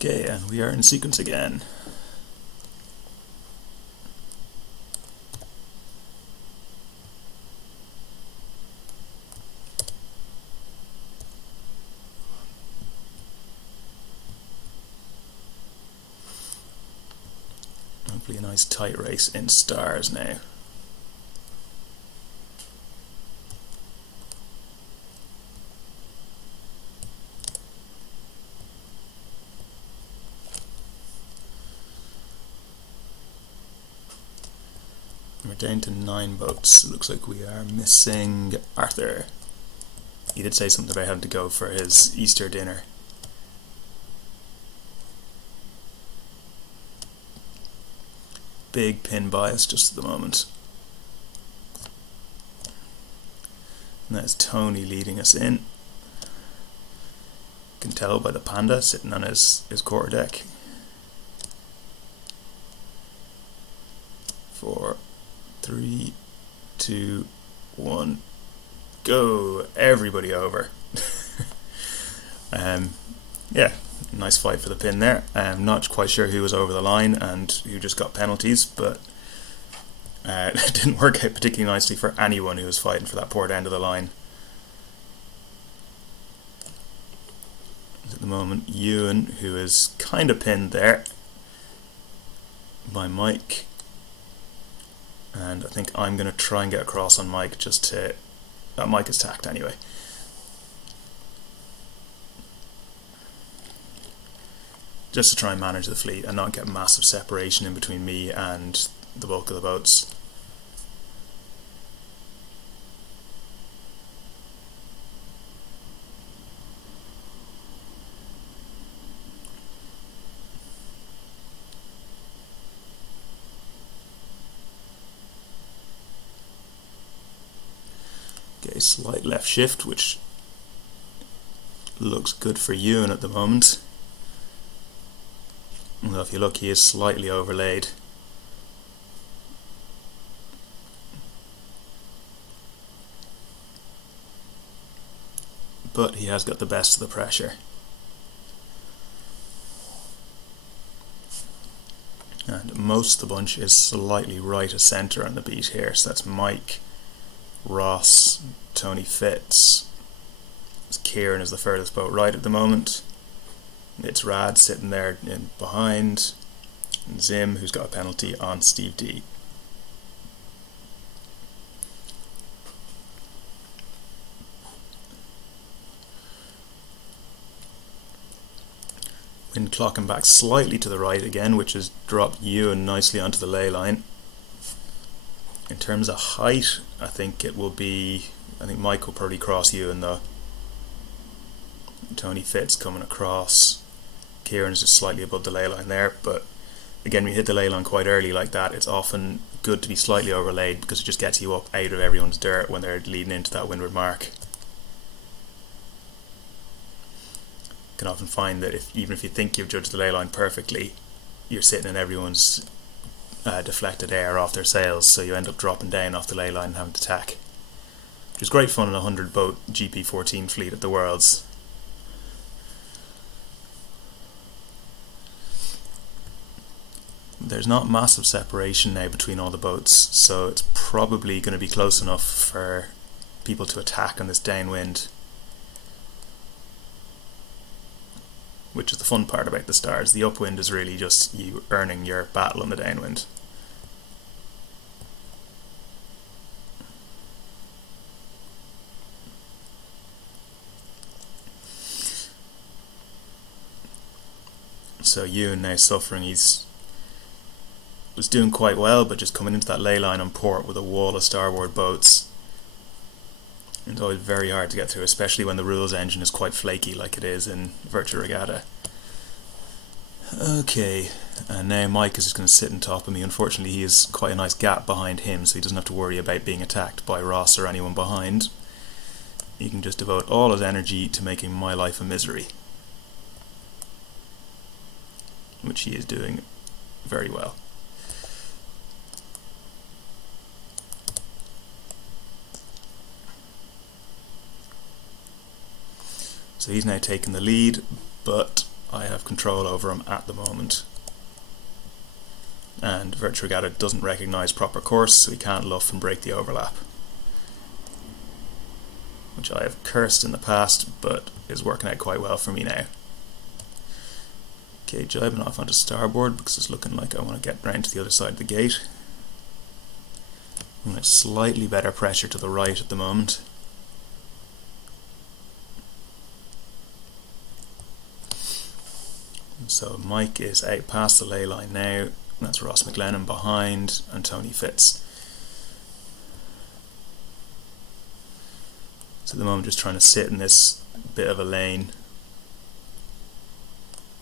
Okay, and we are in sequence again. Hopefully a nice tight race in stars now. We're down to 9 boats. It looks like we are missing Arthur. He did say something about having to go for his Easter dinner. Big pin bias just at the moment. And that's Tony leading us in. You can tell by the panda sitting on his quarterdeck. 4, 3, 2, 1, go! Everybody over. Yeah, nice fight for the pin there. I'm not quite sure who was over the line and who just got penalties, but it didn't work out particularly nicely for anyone who was fighting for that port end of the line. At the moment, Ewan, who is kind of pinned there by Mike, and I think I'm going to try and get across on Mike just to... Mike is tacked anyway. Just to try and manage the fleet and not get massive separation in between me and the bulk of the boats. Okay, slight left shift, which looks good for Ewan at the moment. Although if you look, he is slightly overlaid. But he has got the best of the pressure. And most of the bunch is slightly right of centre on the beat here. So that's Mike, Ross, Tony Fitz. Kieran is the furthest boat right at the moment. It's Rad sitting there in behind, and Zim, who's got a penalty on Steve D. Wind clocking back slightly to the right again, which has dropped Ewan nicely onto the ley line. In terms of height, I think Mike will probably cross Ewan though. Tony Fitz coming across. Kieran's just slightly above the ley line there, but again, when you hit the ley line quite early like that, it's often good to be slightly overlaid because it just gets you up out of everyone's dirt when they're leading into that windward mark. You can often find that even if you think you've judged the ley line perfectly, you're sitting in everyone's deflected air off their sails, so you end up dropping down off the ley line and having to tack. Which is great fun in a 100 boat GP14 fleet at the Worlds. There's not massive separation now between all the boats, so it's probably going to be close enough for people to attack on this downwind, which is the fun part about the stars. The upwind is really just you earning your battle on the downwind. So Ewan now suffering. He's was doing quite well, but just coming into that ley line on port with a wall of starboard boats. It's always very hard to get through, especially when the rules engine is quite flaky like it is in Virtua Regatta. Okay, and now Mike is just going to sit on top of me. Unfortunately, he has quite a nice gap behind him, so he doesn't have to worry about being attacked by Ross or anyone behind. He can just devote all his energy to making my life a misery, which he is doing very well. So he's now taken the lead, but I have control over him at the moment. And Vertrugata doesn't recognise proper course, so he can't luff and break the overlap, which I have cursed in the past, but is working out quite well for me now. Okay, jibing off onto starboard because it's looking like I want to get round to the other side of the gate. I'm going to slightly better pressure to the right at the moment. So Mike is out past the ley line now. That's Ross McLennan behind and Tony Fitz. So at the moment just trying to sit in this bit of a lane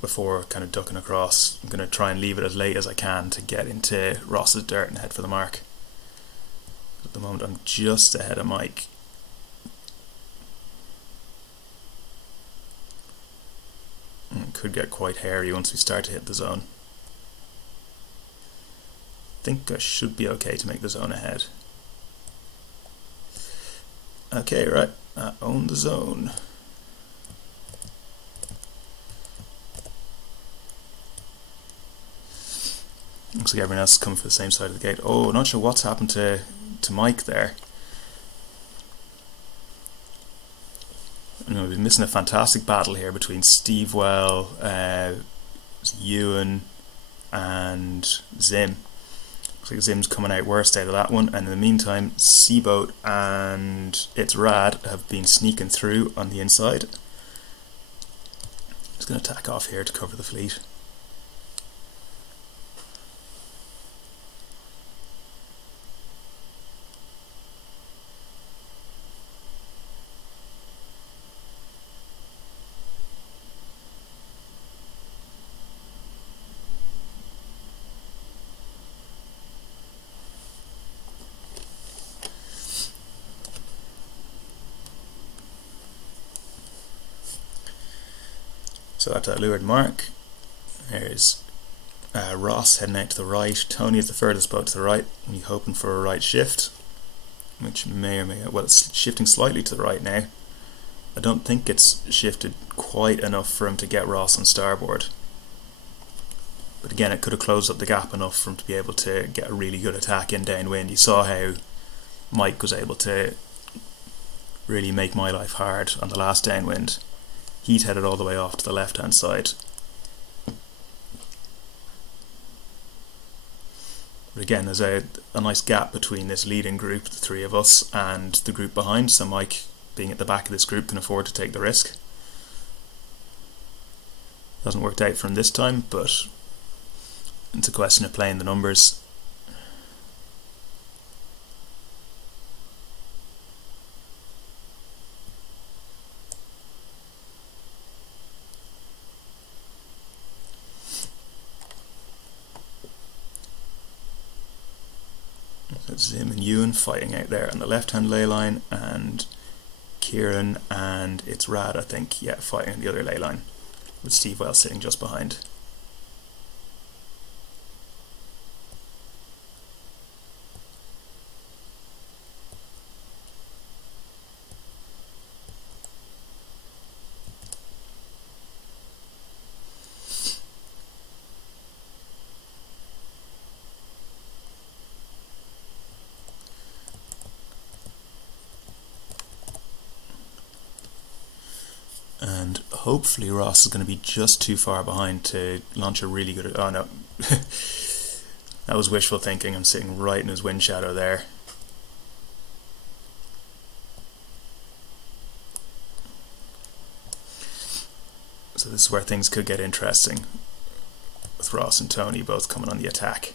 before kind of ducking across. I'm going to try and leave it as late as I can to get into Ross's dirt and head for the mark. At the moment I'm just ahead of Mike. And it could get quite hairy once we start to hit the zone. I think I should be okay to make the zone ahead. Okay, right, I own the zone. Looks like everyone else is coming for the same side of the gate. Oh, not sure what's happened to Mike there. You know, we've been missing a fantastic battle here between Stevewell, Ewan and Zim. Looks like Zim's coming out worst out of that one, and in the meantime Seaboat and It's Rad have been sneaking through on the inside. Just going to tack off here to cover the fleet. So after that leeward mark, there's Ross heading out to the right. Tony is the furthest boat to the right. We're hoping for a right shift, which may or may not, well, it's shifting slightly to the right now. I don't think it's shifted quite enough for him to get Ross on starboard. But again, it could have closed up the gap enough for him to be able to get a really good attack in downwind. You saw how Mike was able to really make my life hard on the last downwind. He'd headed all the way off to the left hand side. But again, there's a nice gap between this leading group, the three of us, and the group behind, so Mike, being at the back of this group, can afford to take the risk. Hasn't worked out for him this time, but it's a question of playing the numbers. Zim and Ewan fighting out there on the left hand ley line, and Kieran and It's Rad, I think, yeah, fighting on the other ley line, with Stevewell sitting just behind. And hopefully Ross is going to be just too far behind to launch a really good... Oh no, that was wishful thinking. I'm sitting right in his wind shadow there. So this is where things could get interesting, with Ross and Tony both coming on the attack.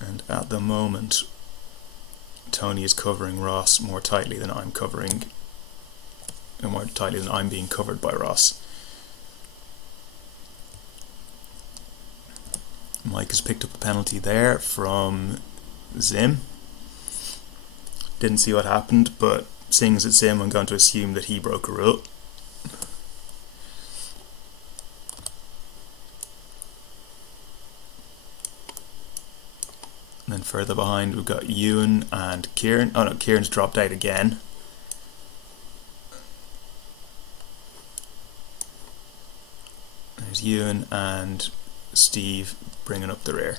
And at the moment, Tony is covering Ross more tightly than I'm covering, and more tightly than I'm being covered by Ross. Mike has picked up a penalty there from Zim. Didn't see what happened, but seeing as it's Zim, I'm going to assume that he broke a rule. And then further behind we've got Ewan and Kieran. Oh no, Kieran's dropped out again. There's Ewan and Steve bringing up the rear.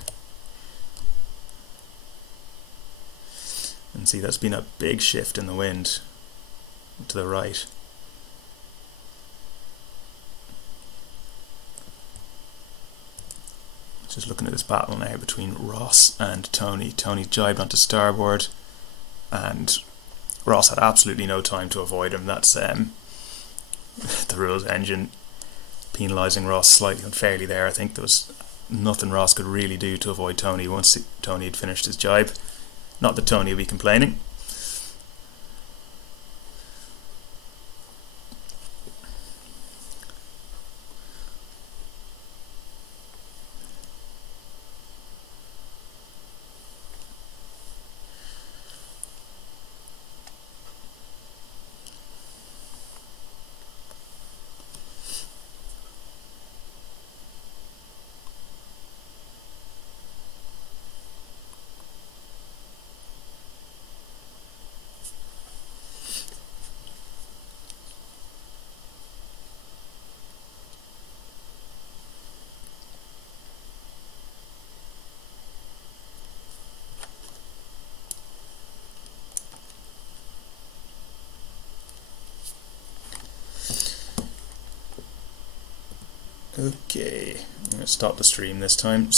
And see, that's been a big shift in the wind to the right. Just looking at this battle now between Ross and Tony. Tony jibed onto starboard and Ross had absolutely no time to avoid him. That's the rules engine penalising Ross slightly unfairly there. I think there was nothing Ross could really do to avoid Tony once Tony had finished his jibe. Not that Tony would be complaining. Okay, I'm going to stop the stream this time.